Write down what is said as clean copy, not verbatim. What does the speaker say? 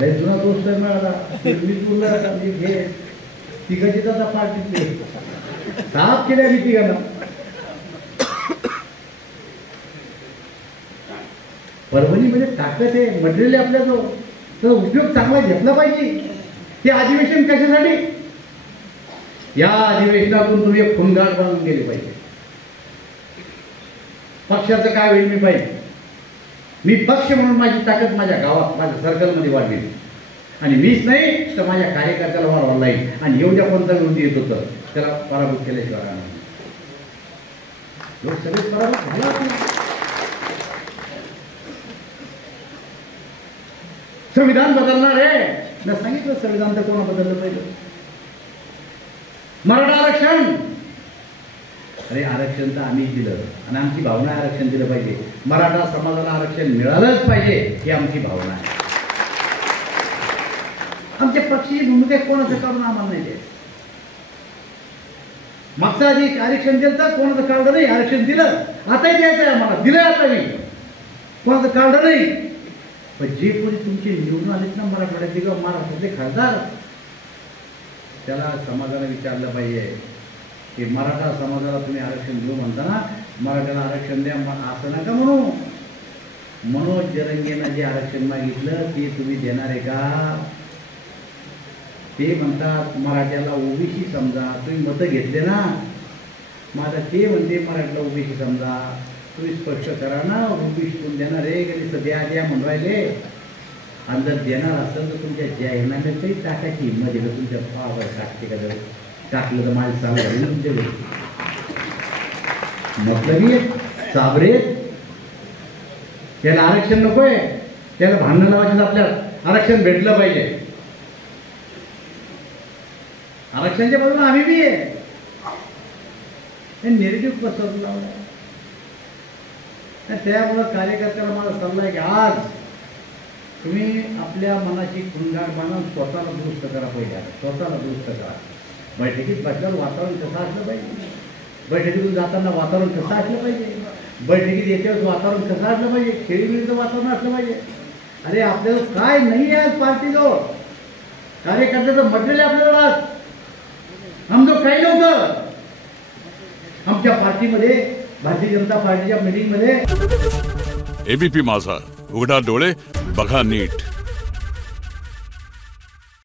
लय जुना दोस्त आहे मला मी तुला घे तिघाची आता पार्टीतले साफ केल्या मी तिघांना. परभणीमध्ये ताकद आहे, मटेरियल आहे आपल्याजवळ, तर उपयोग चांगला घेतला पाहिजे. हे अधिवेशन कशासाठी? या अधिवेशनातून तुम्ही एक खुणगाट बांधून गेले पाहिजे. पक्षाचं काय होईल मी पाहिजे. मी पक्ष म्हणून माझी ताकद माझ्या गावात माझ्या सर्कलमध्ये वाढली आणि मीच नाही तर माझ्या कार्यकर्त्याला वाढवायला लागेल. आणि एवढ्या कोणता विरोधी येत होतं त्याला पराभूत केल्याशिवाय राहणार सगळे पराभूत झाला. संविधान बदलणार आहे ना सांगितलं. संविधान तर कोणा बदललं पाहिजे. मराठा आरक्षण, अरे आरक्षण तर आम्ही दिलं आणि आमची भावना आरक्षण दिलं पाहिजे. मराठा समाजाला आरक्षण मिळालंच पाहिजे ही आमची भावना आहे. आमच्या पक्षी भूमिका कोणाचं काढून आम्हाला नाही द्यायचं. मागचा आधी आरक्षण दिलं तर कोणाचं काढलं नाही, आरक्षण दिलं आताही द्यायचं आहे आम्हाला, दिलं आता मी, कोणाचं काढलं नाही. पण जे कोणी तुमचे निवडून आलेत ना मराठवाड्यातले किंवा महाराष्ट्रातले खासदार, त्याला समाजाने विचारलं पाहिजे की मराठा समाजाला तुम्ही आरक्षण देऊ म्हणताना मराठ्याला आरक्षण द्या असं नका म्हणू. मनोज जरंगेनं जे आरक्षण मागितलं ते तुम्ही देणार आहे का? ते म्हणतात मराठ्याला ओबीसी समजा, तुम्ही मतं घेतले ना. माझा ते म्हणते मराठ्याला ओबीसी समजा, तुम्ही स्पष्ट करा ना ओबीसीतून देणार आहे कधी सध्या द्या म्हणून राहिले. आणि जर देणार असेल तर तुमच्या जाहीरनाम्यातही टाकायची हिंमत आहे का? तुमच्या पावर टाकते का? जर टाकलं तर माझी चालू झाली तुमच्याकडे मतलबी साबरे. त्याला आरक्षण नकोय, त्याला भांडणं लावायचं. आपल्याला आरक्षण भेटलं पाहिजे. आरक्षणाच्या बाजूला आम्ही बी आहे. हे नेगेटिव्ह पसरत लावलं. त्यामुळं कार्यकर्त्याला माझा सल्ला आहे की आज तुम्ही आपल्या मनाची खुणगाट बांधून स्वतःला दुरुस्त करा. पहिल्या स्वतःला दुरुस्त करा. बैठकीत बसल्यावर वातावरण कसं असलं पाहिजे, बैठकीतून जाताना वातावरण कसं असलं पाहिजे, बैठकीत येत्यावर वातावरण कसं असलं पाहिजे, खेळीमेळीचं वातावरण असलं पाहिजे. अरे आपल्याला काय नाही आहे पार्टीजवळ, कार्यकर्त्याचं मटेरियल आपल्याला आज आमचं काही नव्हतं. आमच्या पार्टीमध्ये भारतीय जनता पार्टीच्या मीटिंगमध्ये एबीपी माझा, उघडा डोळे बघा नीट.